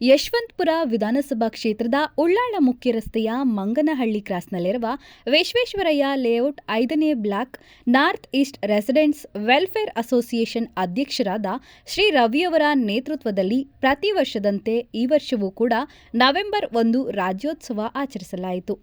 ಯಶವಂತಪುರ ವಿಧಾನಸಭಾ ಕ್ಷೇತ್ರದ ಉಳ್ಳಾಳ ಮುಖ್ಯ ರಸ್ತೆಯ ಮಂಗನಹಳ್ಳಿ ಕ್ರಾಸ್ನಲ್ಲಿರುವ ವಿಶ್ವೇಶ್ವರಯ್ಯ ಲೇಔಟ್ ಐದನೇ block north east residents welfare association ಅಧ್ಯಕ್ಷರಾದ ಶ್ರೀ ರವಿಯವರ ನೇತೃತ್ವದಲ್ಲಿ ಪ್ರತಿ ವರ್ಷದಂತೆ ಈ ವರ್ಷವೂ ಕೂಡ ನವೆಂಬರ್ ಒಂದು ರಾಜ್ಯೋತ್ಸವ ಆಚರಿಸಲಾಯಿತು.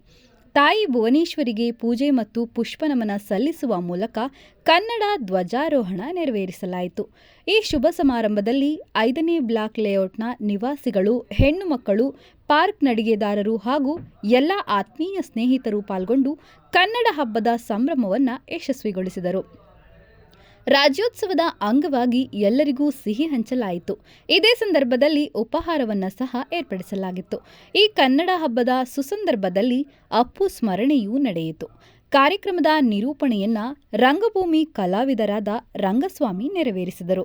ತಾಯಿ ಭುವನೇಶ್ವರಿಗೆ ಪೂಜೆ ಮತ್ತು ಪುಷ್ಪನಮನ ಸಲ್ಲಿಸುವ ಮೂಲಕ ಕನ್ನಡ ಧ್ವಜಾರೋಹಣ ನೆರವೇರಿಸಲಾಯಿತು. ಈ ಶುಭ ಸಮಾರಂಭದಲ್ಲಿ ಐದನೇ ಬ್ಲಾಕ್ ಲೇಔಟ್ನ ನಿವಾಸಿಗಳು, ಹೆಣ್ಣು ಮಕ್ಕಳು, ಪಾರ್ಕ್ ನಡಿಗೆದಾರರು ಹಾಗೂ ಎಲ್ಲ ಆತ್ಮೀಯ ಸ್ನೇಹಿತರು ಪಾಲ್ಗೊಂಡು ಕನ್ನಡ ಹಬ್ಬದ ಸಂಭ್ರಮವನ್ನು ಯಶಸ್ವಿಗೊಳಿಸಿದರು. ರಾಜ್ಯೋತ್ಸವದ ಅಂಗವಾಗಿ ಎಲ್ಲರಿಗೂ ಸಿಹಿ ಹಂಚಲಾಯಿತು. ಇದೇ ಸಂದರ್ಭದಲ್ಲಿ ಉಪಹಾರವನ್ನು ಸಹ ಏರ್ಪಡಿಸಲಾಗಿತ್ತು. ಈ ಕನ್ನಡ ಹಬ್ಬದ ಸುಸಂದರ್ಭದಲ್ಲಿ ಅಪ್ಪು ಸ್ಮರಣೆಯೂ ನಡೆಯಿತು. ಕಾರ್ಯಕ್ರಮದ ನಿರೂಪಣೆಯನ್ನ ರಂಗಭೂಮಿ ಕಲಾವಿದರಾದ ರಂಗಸ್ವಾಮಿ ನೆರವೇರಿಸಿದರು.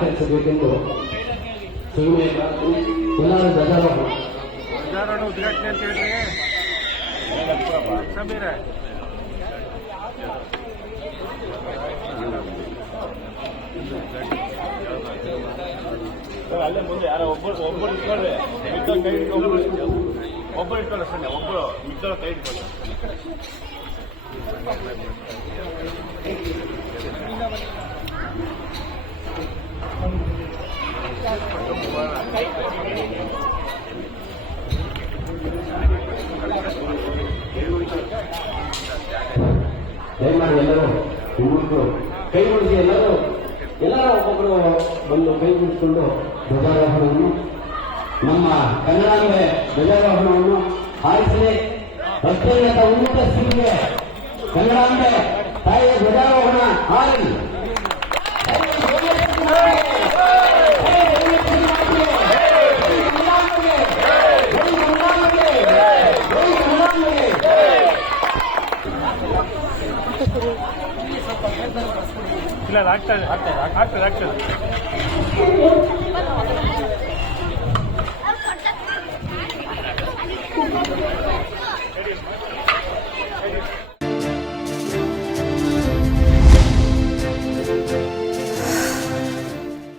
ಆಚರಿಸಬೇಕೆಂದು ಸುಮ್ಮನೆ ಎಲ್ಲರೂ ಧ್ವಜಾರೋಹಣ. ಧ್ವಜಾರೋಹಣ ಉದ್ಘಾಟನೆ ಅಂತ ಹೇಳಿದ್ರೆ ಸಮೀರ. ಅಲ್ಲೇ ಮುಂದೆ ಯಾರೋ ಒಬ್ಬರು ಒಬ್ಬರು ಇಟ್ಕೊಳ್ಳಿ ಮಿತ್ರ ಕೈ ಹಿಡ್ಕೊಂಡು ಒಬ್ಬರು ಇಟ್ಕೊಳ್ಳಿ ಸಣ್ಣ ಒಬ್ಬರು ಮಿತ್ರ ಕೈ ಹಿಡ್ಕೊಳ್ಳಿ ದಯಮಾಡಿ ಎಲ್ಲರೂ ಕೈ ಎಲ್ಲರೂ ಎಲ್ಲರೂ ಒಬ್ಬೊಬ್ಬರು ಬಂದು ಕೈ ಮುಗಿಸ್ಕೊಂಡು ಧ್ವಜಾರೋಹಣವನ್ನು, ನಮ್ಮ ಕನ್ನಡಾಂಬೆ ಧ್ವಜಾರೋಹಣವನ್ನು ಹಾರಿಸಲಿ ಅತ್ಯುನ್ನತ ಉನ್ನತ ಸ್ಥಿತಿಗೆ ಕನ್ನಡಾಂಬೆ ತಾಯಿಯ ಧ್ವಜಾರೋಹಣ ಹಾರಲಿ ಇಲ್ಲ ಅದು ಆಗ್ತದೆ. ಆಗ್ತದೆ ಆಗ್ತದೆ ಆಗ್ತದೆ.